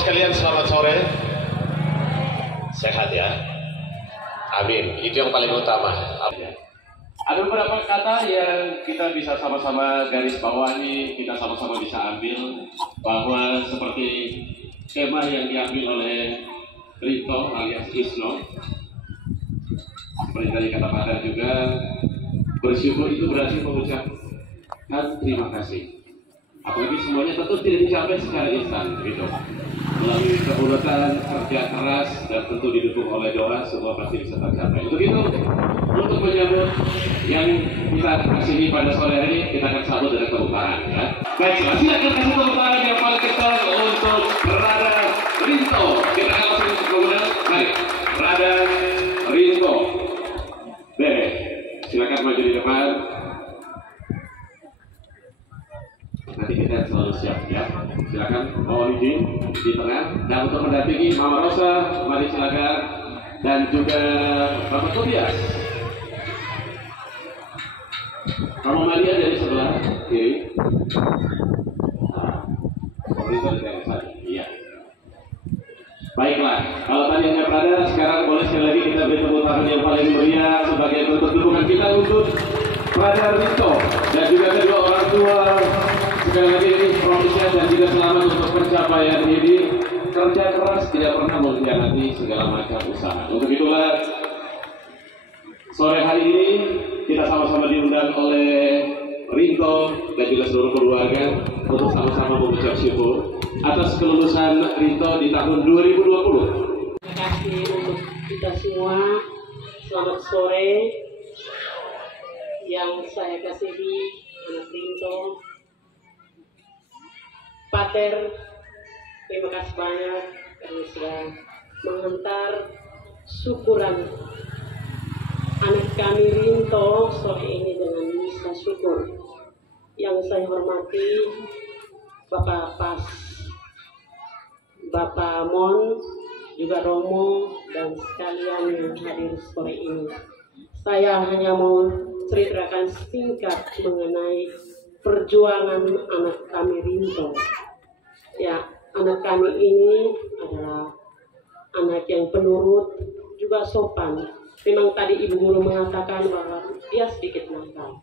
sekalian, selamat sore. Sehat ya? Amin. Itu yang paling utama. Amin. Ada beberapa kata yang kita bisa sama-sama garis bawahi, kita sama-sama bisa ambil bahwa seperti tema yang diambil oleh Rito alias Isno. Seperti tadi kata Pak juga, bersyukur itu berarti mengucapkan terima kasih. Apalagi semuanya tentu tidak dicapai secara instan, gitu. Melalui keuletan, kerja keras, dan tentu didukung oleh doa, semua pasti bisa tercapai. Untuk itu, untuk menyambut yang kita kasih pada sore hari, kita akan sambut dengan tepuk tangan. Ya. Baiklah, silakan kasih tepuk tangan yang paling kencang untuk Brada Rinto. Kita akan langsung kemudian, mari, Brada Rinto. Beres, silakan maju di depan. Nanti kita selalu siap ya. Silakan mohon izin di tengah. Dan untuk mendampingi Mama Rosa, mari silakan. Dan juga Bapak Tobias. Mama Maria dari sebelah kiri. Iya. Baiklah, kalau tadi hanya berada, sekarang boleh sekali lagi kita beri tepuk tangan yang paling meriah sebagai bentuk dukungan kita untuk Brada Rinto dan juga kedua orang tua. Sekali lagi ini prosesnya dan juga selamat untuk pencapaian ini. Kerja keras tidak pernah mengkhianati segala macam usaha. Untuk itulah sore hari ini kita sama-sama diundang oleh Rinto dan juga seluruh keluarga untuk sama-sama mengucap syukur atas kelulusan Rinto di tahun 2020. Terima kasih untuk kita semua. Selamat sore. Yang saya kasihi anak Rinto, Pater, terima kasih banyak karena sudah menghantar syukuran anak kami Rinto sore ini dengan misa syukur. Yang saya hormati Bapak Pas, Bapak Mon, juga Romo, dan sekalian yang hadir sore ini. Saya hanya mau ceritakan singkat mengenai perjuangan anak kami Rinto. Ya, anak kami ini adalah anak yang penurut, juga sopan. Memang tadi Ibu Guru mengatakan bahwa dia sedikit nakal.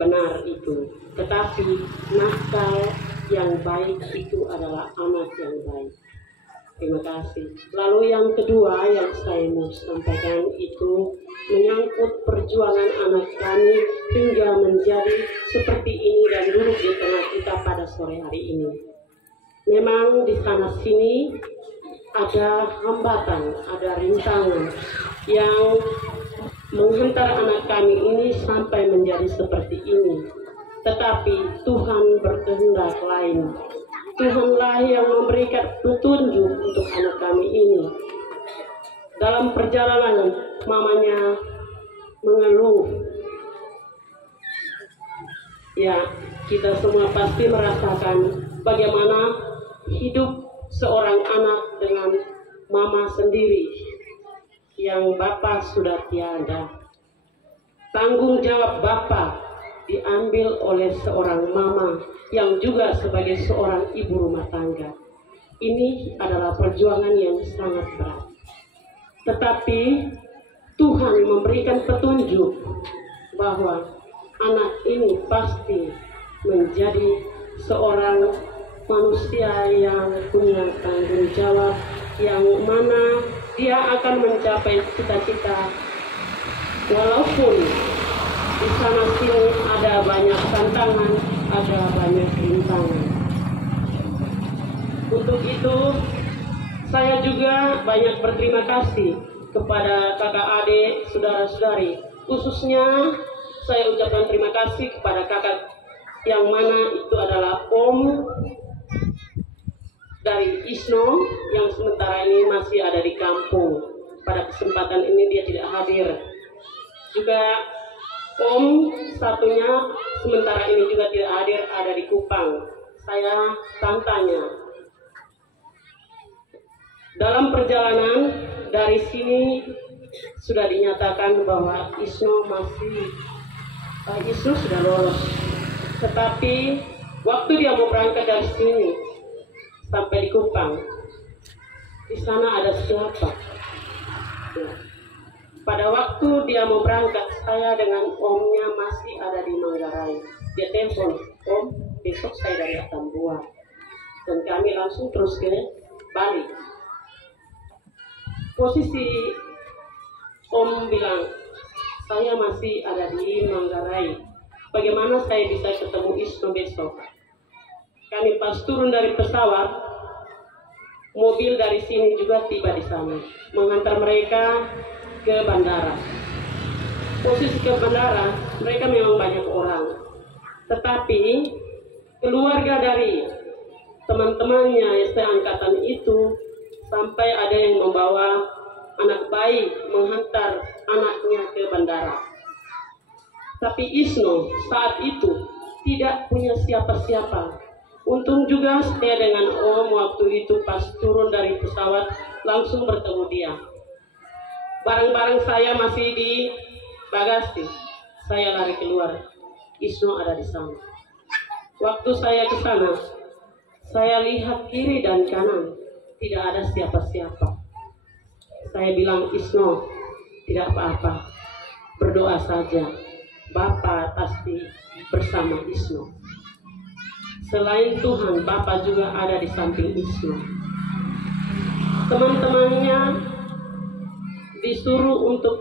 Benar itu. Tetapi nakal yang baik itu adalah anak yang baik. Terima kasih. Lalu yang kedua yang saya mau sampaikan itu menyangkut perjuangan anak kami hingga menjadi seperti ini dan duduk di tengah kita pada sore hari ini. Memang di sana sini ada hambatan, ada rintangan yang menghantar anak kami ini sampai menjadi seperti ini. Tetapi Tuhan berkehendak lain. Tuhanlah yang memberikan petunjuk untuk anak kami ini. Dalam perjalanan mamanya mengeluh. Ya, kita semua pasti merasakan bagaimana hidup seorang anak dengan mama sendiri yang bapak sudah tiada. Tanggung jawab bapak diambil oleh seorang mama yang juga sebagai seorang ibu rumah tangga. Ini adalah perjuangan yang sangat berat. Tetapi Tuhan memberikan petunjuk bahwa anak ini pasti menjadi seorang manusia yang punya tanggung jawab, yang mana dia akan mencapai cita-cita walaupun di sana sini ada banyak tantangan, ada banyak rintangan. Untuk itu saya juga banyak berterima kasih kepada kakak adik, saudara-saudari. Khususnya saya ucapkan terima kasih kepada kakak yang mana itu adalah Om dari Isno yang sementara ini masih ada di kampung. Pada kesempatan ini dia tidak hadir. Juga Om satunya sementara ini juga tidak hadir, ada di Kupang. Saya tantanya. Dalam perjalanan dari sini sudah dinyatakan bahwa Isno sudah lolos. Tetapi waktu dia mau berangkat dari sini sampai di Kupang, di sana ada siapa. Ya. Pada waktu dia mau berangkat, saya dengan omnya masih ada di Manggarai. Dia telepon, "Om, besok saya dari Atambua." Dan kami langsung terus ke Bali. Posisi om bilang, "Saya masih ada di Manggarai. Bagaimana saya bisa ketemu Isno besok?" Kami pas turun dari pesawat, mobil dari sini juga tiba di sana, mengantar mereka ke bandara. Posisi ke bandara, mereka memang banyak orang. Tetapi keluarga dari teman-temannya seangkatan itu sampai ada yang membawa anak bayi menghantar anaknya ke bandara. Tapi Isno saat itu tidak punya siapa-siapa. Untung juga saya dengan om waktu itu pas turun dari pesawat langsung bertemu dia. Barang-barang saya masih di bagasi. Saya lari keluar. Isno ada di sana. Waktu saya ke sana, saya lihat kiri dan kanan, tidak ada siapa-siapa. Saya bilang, "Isno, tidak apa-apa. Berdoa saja. Bapak pasti bersama Isno. Selain Tuhan, Bapak juga ada di samping Isno." Teman-temannya disuruh untuk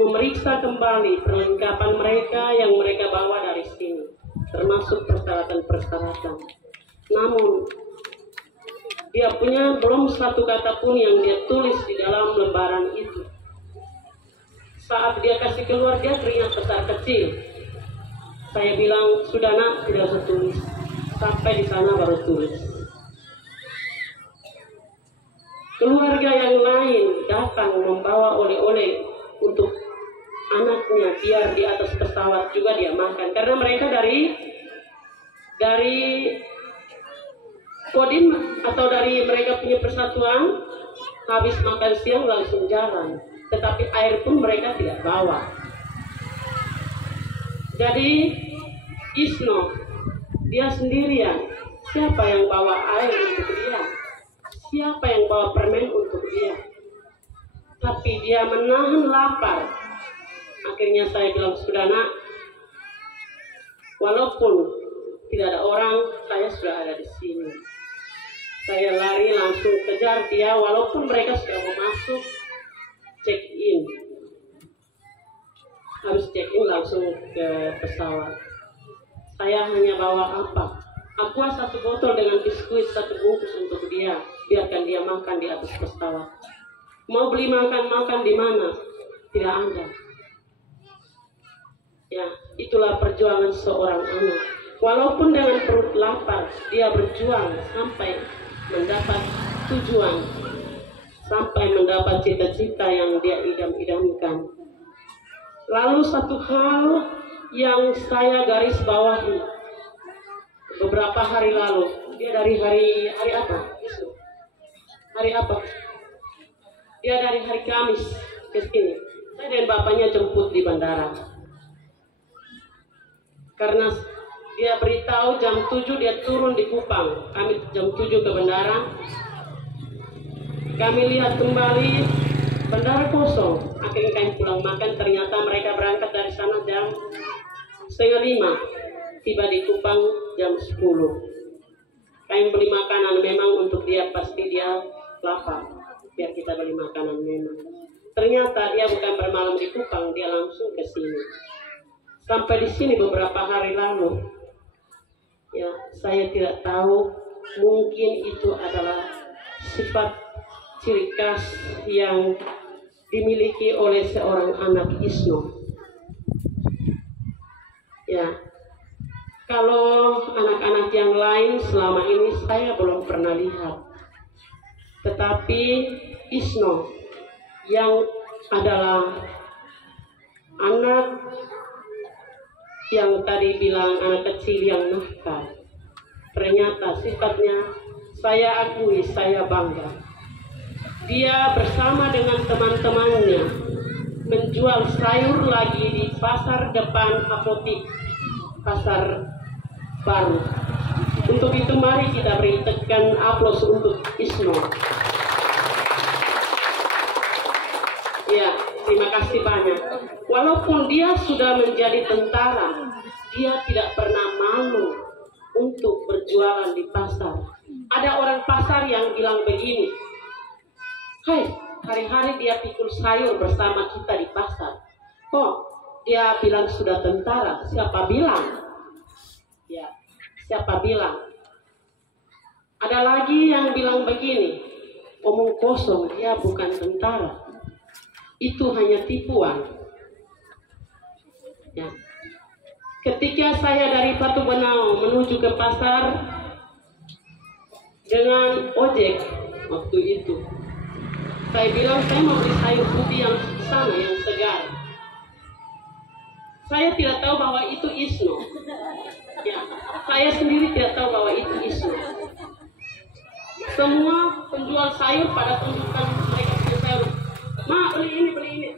memeriksa kembali perlengkapan mereka yang mereka bawa dari sini, termasuk persyaratan-persyaratan. Namun, dia punya belum satu kata pun yang dia tulis di dalam lembaran itu. Saat dia kasih keluar, dia teringat besar kecil. Saya bilang, "Sudah nak, tidak usah tulis. Sampai di sana baru tulis." Keluarga yang lain datang membawa oleh-oleh untuk anaknya biar di atas pesawat juga dia makan. Karena mereka dari Kodim atau dari mereka punya persatuan, habis makan siang langsung jalan. Tetapi air pun mereka tidak bawa. Jadi Isno, dia sendirian. Siapa yang bawa air untuk dia? Siapa yang bawa permen untuk dia? Tapi dia menahan lapar. Akhirnya saya bilang, "Sudah nak, walaupun tidak ada orang, saya sudah ada di sini." Saya lari langsung kejar dia, walaupun mereka sudah mau masuk check in. Habis check in langsung ke pesawat. Saya hanya bawa apa? Aqua 1 botol dengan biskuit 1 bungkus untuk dia. Biarkan dia makan di atas pesawat. Mau beli makan di mana? Tidak ada. Ya, itulah perjuangan seorang anak. Walaupun dengan perut lapar, dia berjuang sampai mendapat tujuan, sampai mendapat cita-cita yang dia idam-idamkan. Lalu satu hal yang saya garis bawahi beberapa hari lalu, dia dari hari apa? Hari apa? Dia dari hari Kamis ke sini. Saya dan bapaknya jemput di bandara. Karena dia beritahu jam 7 dia turun di Kupang. Kami jam 7 ke bandara. Kami lihat kembali bandara kosong. Akhirnya kami pulang makan. Ternyata mereka berangkat dari sana jam 4:30. Tiba di Kupang jam 10. Kami beli makanan memang untuk dia, pasti dia lapar. Biar kita beli makanan memang. Ternyata dia bukan bermalam di Kupang, dia langsung ke sini. Sampai di sini beberapa hari lalu. Ya, saya tidak tahu, mungkin itu adalah sifat ciri khas yang dimiliki oleh seorang anak Isno. Ya, kalau anak-anak yang lain selama ini saya belum pernah lihat. Tetapi Isno yang adalah anak yang tadi bilang anak kecil yang nakal, ternyata sifatnya saya akui, saya bangga. Dia bersama dengan teman-temannya menjual sayur lagi di pasar depan apotik, pasar baru. Untuk itu mari kita beri tekan aplaus untuk Isno. Ya, terima kasih banyak. Walaupun dia sudah menjadi tentara, dia tidak pernah malu untuk berjualan di pasar. Ada orang pasar yang bilang begini, "Hai, hari-hari dia pikul sayur bersama kita di pasar. Kok dia bilang sudah tentara? Siapa bilang?" Ya, siapa bilang? Ada lagi yang bilang begini, "Omong kosong, dia bukan tentara. Itu hanya tipuan." Ya. Ketika saya dari Batu Benau menuju ke pasar dengan ojek waktu itu, saya bilang saya mau beli sayur putih yang sana, yang segar. Saya tidak tahu bahwa itu Isno. Ya, saya sendiri tidak tahu bahwa itu Isno. Semua penjual sayur pada tunjukkan mereka punya sayur. "Ma, beli ini.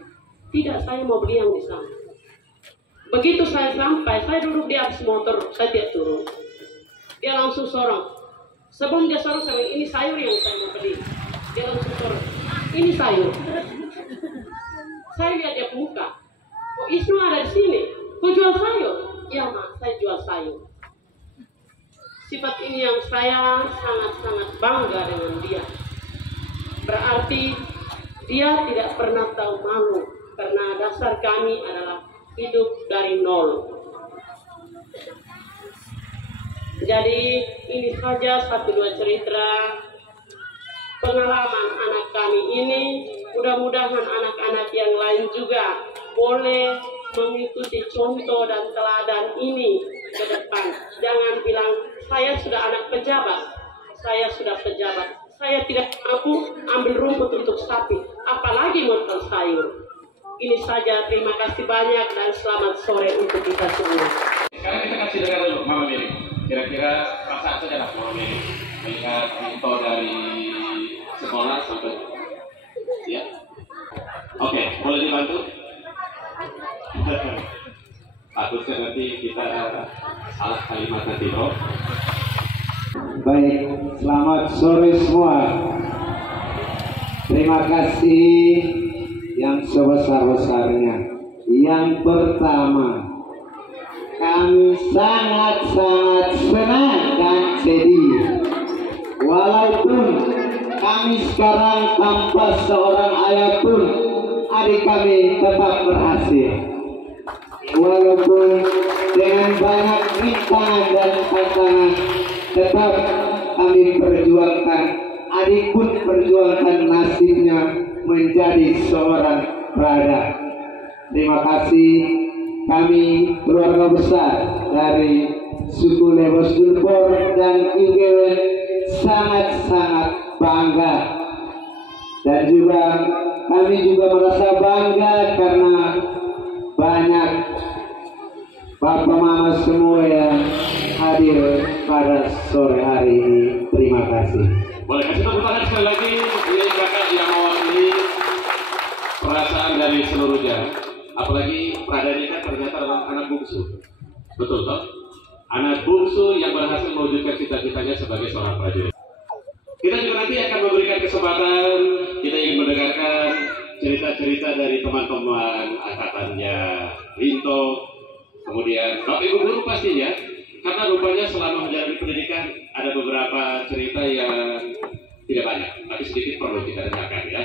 Tidak, saya mau beli yang di sana." Begitu saya sampai, saya duduk di atas motor, saya tidak turun. Dia langsung sorong. Sebelum dia sorong, saya bilang, "Ini sayur yang saya mau beli." Dia langsung sorong, "Ini sayur." Saya lihat dia muka. "Oh, Isnu ada di sini. Kau jual sayur?" "Iya, Ma, saya jual sayur." Sifat ini yang saya sangat-sangat bangga dengan dia. Berarti dia tidak pernah tahu malu, karena dasar kami adalah hidup dari nol. Jadi ini saja 1-2 cerita pengalaman anak kami ini. Mudah-mudahan anak-anak yang lain juga boleh mengikuti contoh dan teladan ini ke depan. Jangan bilang, "Saya sudah anak pejabat, saya sudah pejabat, saya tidak mampu ambil rumput untuk sapi, apalagi motong sayur." Ini saja, terima kasih banyak dan selamat sore untuk kita semua. Sekarang kita kasih dengar dulu Mama Mary. Kira-kira perasaan saja lah Mama Mary melihat info dari sekolah sampai ya. Oke, boleh dibantu? Takutnya nanti kita salah kalimat nanti, bro. Baik, selamat sore semua. Terima kasih yang sebesar-besarnya. Yang pertama, kami sangat-sangat senang dan sedih. Walaupun kami sekarang tanpa seorang ayah pun, adik kami tetap berhasil. Walaupun dengan banyak rintangan dan tantangan, tetap kami perjuangkan. Adik pun perjuangkan nasibnya menjadi seorang prada. Terima kasih, kami keluarga besar dari suku Lewos Dulpor dan Iwewen sangat-sangat bangga. Dan juga kami juga merasa bangga karena banyak Bapak Mama semua yang hadir pada sore hari ini. Terima kasih. Boleh kasih tepuk tangan sekali lagi. Ini kakak yang mewakili perasaan dari seluruhnya. Apalagi Prada ini kan ternyata adalah anak bungsu. Betul toh? Anak bungsu yang berhasil mewujudkan cita-citanya sebagai seorang prajurit. Kita juga nanti akan memberikan kesempatan, kita ingin mendengarkan cerita-cerita dari teman-teman angkatannya Rinto, kemudian Bapak Ibu guru pastinya, karena rupanya selama menjalani pendidikan ada beberapa cerita yang tidak banyak, tapi sedikit perlu kita dengarkan ya.